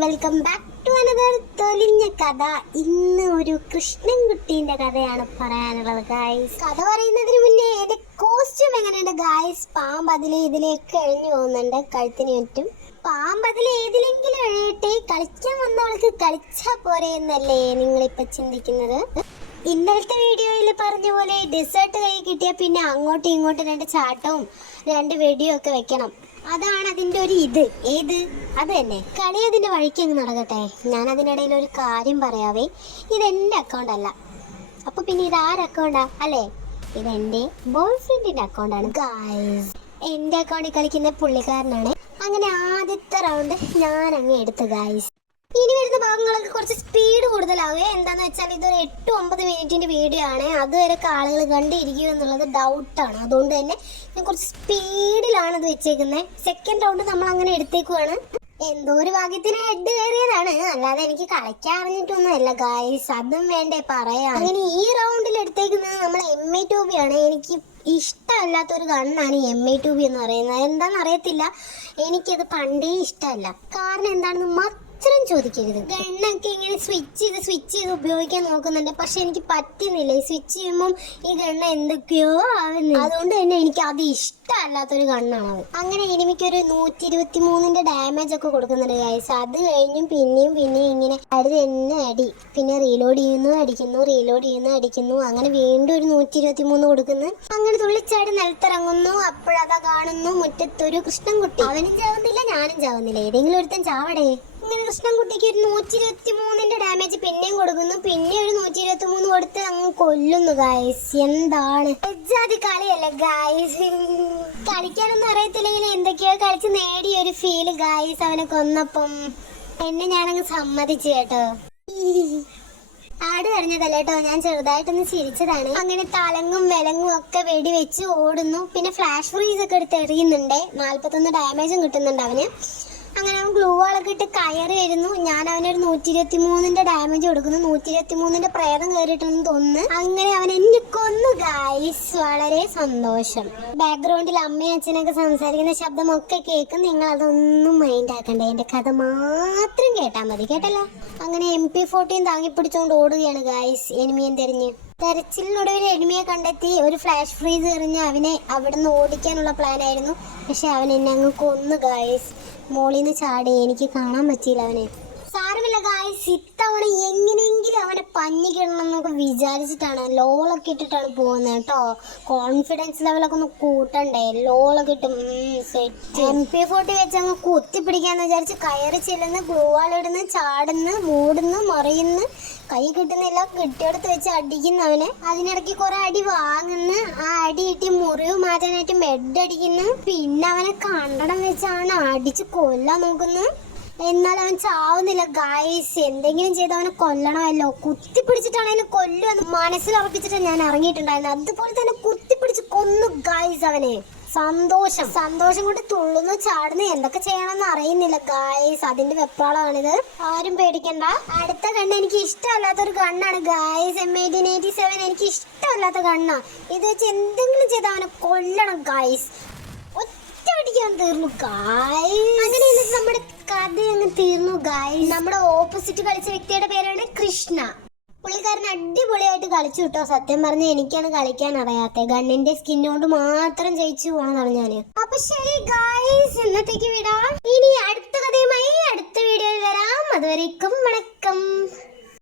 Welcome back to another തൊലിഞ്ഞ കഥ. ഇന്ന് ഒരു കൃഷ്ണൻകുട്ടീൻ്റെ കഥയാണ് പറയാനുള്ളത് ഗായ്സ്. കഥ പറയുന്നതിന് മുന്നേ എൻ്റെ കോസ്റ്റ്യൂം എങ്ങനെയുണ്ട് ഗായ്സ്? പാമ്പ് അതിലെ ഇതിലേക്ക് എഴിഞ്ഞു പോകുന്നുണ്ട് കഴുത്തിന് ചുറ്റും. പാമ്പ് അതിലെ ഏതിലെങ്കിലും എഴയട്ടെ, കളിക്കാൻ വന്നവൾക്ക് കളിച്ചാൽ പോരെ എന്നല്ലേ നിങ്ങളിപ്പോൾ ചിന്തിക്കുന്നത്? ഇന്നലത്തെ വീഡിയോയിൽ പറഞ്ഞ പോലെ ഡെസേർട്ട് കൈ കിട്ടിയാൽ പിന്നെ അങ്ങോട്ടും ഇങ്ങോട്ടും രണ്ട് ചാട്ടവും രണ്ട് വെടിയും ഒക്കെ വെക്കണം. അതാണ് അതിൻ്റെ ഒരു ഏത് അത് തന്നെ. കളി അതിൻ്റെ വഴിക്ക് അങ്ങ് നടക്കട്ടെ. ഞാൻ അതിനിടയിൽ ഒരു കാര്യം പറയാവേ, ഇതെൻ്റെ അക്കൗണ്ട് അല്ല. അപ്പോൾ പിന്നെ ഇത് ആരുടെ അക്കൗണ്ടാ അല്ലേ? ഇതെൻ്റെ ബോയ് ഫ്രണ്ടിൻ്റെ അക്കൗണ്ടാണ് ഗായ്സ്. എൻ്റെ അക്കൗണ്ടിൽ കളിക്കുന്ന പുള്ളിക്കാരനാണ്. അങ്ങനെ ആദ്യത്തെ റൗണ്ട് ഞാൻ അങ്ങ് എടുത്തു ഗായ്സ്. ഇനി വരുന്ന ഭാഗങ്ങളൊക്കെ കുറച്ച് സ്പീഡ് കൂടുതലാവുക. എന്താണെന്ന് വെച്ചാൽ ഇതൊരു 8-9 മിനിറ്റിൻ്റെ വീഡിയോ ആണ്. അതുവരെ ആളുകൾ കണ്ടിരിക്കും എന്നുള്ളത് ഡൗട്ടാണ്. അതുകൊണ്ട് തന്നെ ഞാൻ കുറച്ച് സ്പീഡിലാണ് ഇത് വെച്ചേക്കുന്നത്. സെക്കൻഡ് റൗണ്ട് നമ്മൾ അങ്ങനെ എടുത്തേക്കുവാണ്. എന്തോ ഒരു ഭാഗ്യത്തിന് ഹെഡ് കയറിയതാണ്, അല്ലാതെ എനിക്ക് കളിക്കാൻ അറിഞ്ഞിട്ടൊന്നുമല്ല ഗായ്സ്. അതും വേണ്ടേ പറയാം. അങ്ങനെ ഈ റൗണ്ടിൽ എടുത്തേക്കുന്നത് നമ്മൾ M8 ആണ്. എനിക്ക് ഇഷ്ടമല്ലാത്തൊരു ഗണ്ണാണ് M8 എന്ന് പറയുന്നത്. എന്താണെന്ന് അറിയത്തില്ല, എനിക്കത് പണ്ടേ ഇഷ്ടമല്ല. കാരണം എന്താണെന്ന് മാത്രം ചോദിക്കരുത്. ഗണ്ണൊക്കെ ഇങ്ങനെ സ്വിച്ച് ചെയ്ത് ഉപയോഗിക്കാൻ നോക്കുന്നുണ്ട്, പക്ഷെ എനിക്ക് പറ്റുന്നില്ല. ഈ സ്വിച്ച് ചെയ്യുമ്പം ഈ ഗണ്ണ എന്തൊക്കെയോ ആവുന്നു. അതുകൊണ്ട് തന്നെ എനിക്ക് അത് ഇഷ്ടമല്ലാത്തൊരു ഗണ്ണാണ് അത്. അങ്ങനെ എനിക്കൊരു 123ന്റെ ഡാമേജ് ഒക്കെ കൊടുക്കുന്നുണ്ട് ഗൈസ്. അത് കഴിഞ്ഞും പിന്നെയും ഇങ്ങനെ അടി തന്നെ അടി. പിന്നെ റീലോഡ് ചെയ്യുന്നു, അടിക്കുന്നു. അങ്ങനെ വീണ്ടും ഒരു 123 കൊടുക്കുന്നു. അങ്ങനെ തുള്ളിച്ചാടി നിലത്തിറങ്ങുന്നു. അപ്പോഴതാ കാണുന്നു മുറ്റത്തൊരു കൃഷ്ണൻകുട്ടി. അവനും ചാവുന്നില്ല, ഞാനും ചാവുന്നില്ല. ഏതെങ്കിലും ഒരുത്തൻ ചാവടേ. ഇങ്ങനെ കൃഷ്ണൻകുട്ടിക്ക് ഒരു 123ന്റെ ഡാമേജ് പിന്നെയും കൊടുക്കുന്നു. പിന്നെ ഒരു 123 കൊടുത്ത് അങ്ങ് കൊല്ലുന്നു ഗായ്സ്. എന്താണ് കളിയല്ലേ ഗായ്സ്? കളിക്കാനൊന്നും അറിയത്തില്ലെങ്കിൽ എന്തൊക്കെയോ കളിച്ച് നേടിയ ഒരു ഫീല് ഗായ്സ്. അവനെ കൊന്നപ്പം എന്നെ ഞാനങ്ങ് സമ്മതിച്ചു കേട്ടോ. ആട് കരഞ്ഞതല്ല കേട്ടോ, ഞാൻ ചെറുതായിട്ടൊന്ന് ചിരിച്ചതാണ്. അങ്ങനെ തലങ്ങും വിലങ്ങും ഒക്കെ വെടിവെച്ച് ഓടുന്നു. പിന്നെ ഫ്ലാഷ് ഫ്രീസ് ഒക്കെ എടുത്ത് എറിയുന്നുണ്ട്. 41 ഡാമേജും കിട്ടുന്നുണ്ട് അവന്. അങ്ങനെ അവൻ ഗ്ലൂ വാളൊക്കെ ഇട്ട് കയറി വരുന്നു. ഞാൻ അവനൊരു 123ന്റെ ഡാമേജ് കൊടുക്കുന്നു. 123ന്റെ പ്രേതം കയറിയിട്ടെന്ന് തോന്നുന്നു. അങ്ങനെ അവൻ എന്നെ കൊന്നു ഗായ്സ്. വളരെ സന്തോഷം. ബാക്ക്ഗ്രൗണ്ടിൽ അമ്മയും അച്ഛനൊക്കെ സംസാരിക്കുന്ന ശബ്ദമൊക്കെ കേൾക്കും. നിങ്ങൾ അതൊന്നും മൈൻഡ് ആക്കണ്ട, എന്റെ കഥ മാത്രം കേട്ടാൽ മതി. കേട്ടല്ലോ. അങ്ങനെ MP14 താങ്ങി പിടിച്ചുകൊണ്ട് ഓടുകയാണ് ഗായ്സ്, എനിമിയെ തെരഞ്ഞ്. തെരച്ചിലിനൊടുവിൽ എനിമിയെ കണ്ടെത്തി ഒരു ഫ്ലാഷ് ഫ്രീസ് എറിഞ്ഞ് അവനെ അവിടുന്ന് ഓടിക്കാനുള്ള പ്ലാൻ ആയിരുന്നു. പക്ഷെ അവൻ എന്നെ അങ്ങ് കൊന്നു ഗായ്സ്. മോളിന്ന് ചാടി, എനിക്ക് കാണാൻ പറ്റിയില്ല അവനെ. സാരമില്ല ഗായ്സ്, ഇത്തവണ എങ്ങനെയെങ്കിലും അവനെ പഞ്ഞി കിടണം എന്നൊക്കെ വിചാരിച്ചിട്ടാണ് ലോളൊക്കെ ഇട്ടിട്ടാണ് പോകുന്നത് കേട്ടോ. കോൺഫിഡൻസ് ലെവലൊക്കെ ഒന്ന് കൂട്ടണ്ടേ. ലോളൊക്കെ ഇട്ടും സെറ്റ്. MP40 വെച്ച് അങ്ങ് കുത്തിപ്പിടിക്കാന്ന് വിചാരിച്ച് കയറി ചെല്ലുന്നു, ഗ്ലൂവാളിടുന്നു, ചാടുന്നു, മൂടുന്നു, മറിയുന്നു. കൈ കിട്ടുന്നില്ല, കിട്ടിയെടുത്ത് വെച്ച് അടിക്കുന്നവന്. അതിനിടയ്ക്ക് കുറെ അടി വാങ്ങുന്നു. ആ അടി കിട്ടി മുറിവ് മാറ്റാനായിട്ട് മെഡ് അടിക്കുന്നു. പിന്നെ അവനെ കണ്ടടം വെച്ചാണ് അടിച്ച് കൊല്ലാൻ നോക്കുന്നു. എന്നാൽ അവൻ ചാവുന്നില്ല ഗായ്സ്. എന്തെങ്കിലും ചെയ്ത് അവനെ കൊല്ലണമല്ലോ. കുത്തിപ്പിടിച്ചിട്ടാണെങ്കിലും കൊല്ലുമെന്ന് മനസ്സിലുറപ്പിച്ചിട്ട് ഞാൻ ഇറങ്ങിയിട്ടുണ്ടായിരുന്നു. അതുപോലെ തന്നെ കുത്തിപ്പിടിച്ച് കൊന്നു ഗായ്സ് അവനെ. സന്തോഷം കൊണ്ട് തുള്ളുന്നു, ചാടുന്നു. എന്തൊക്കെ ചെയ്യണമെന്ന് അറിയുന്നില്ല ഗായ്സ്. അതിന്റെ വെപ്രാളമാണിത്. ആരും പേടിക്കണ്ട. അടുത്ത ഗണ്ണ് എനിക്ക് ഇഷ്ടമല്ലാത്തൊരു ഗണ്ണാണ് ഗായ്സ്. M1887 എനിക്ക് ഇഷ്ടമല്ലാത്ത ഗണ്ണാ. ഇത് വെച്ച് എന്തെങ്കിലും ചെയ്ത് അവനെ കൊല്ലണം ഗായ്സ്. ഒറ്റയടിക്കാൻ തീർന്നു ഗായ്സ്. അങ്ങനെ എന്നിട്ട് നമ്മുടെ കഥ അങ്ങ് തീർന്നു ഗായ്സ്. നമ്മുടെ ഓപ്പോസിറ്റ് കളിച്ച വ്യക്തിയുടെ പേരാണ് കൃഷ്ണ. പുള്ളിക്കാരൻ അടിപൊളിയായിട്ട് കളിച്ചു കിട്ടോ. സത്യം പറഞ്ഞ എനിക്കാണ് കളിക്കാൻ അറിയാത്ത. ഗണ്ണിന്റെ സ്കിന്നോണ്ട് മാത്രം ജയിച്ചു പോണെന്നാണ് ഞാന്. അപ്പൊ ശരി ഗായ്സ്, ഇന്നത്തേക്ക് വിടാം. ഇനി അടുത്ത കഥയുമായി അടുത്ത വീഡിയോയിൽ വരാം. അതുവരേക്കും വണക്കം.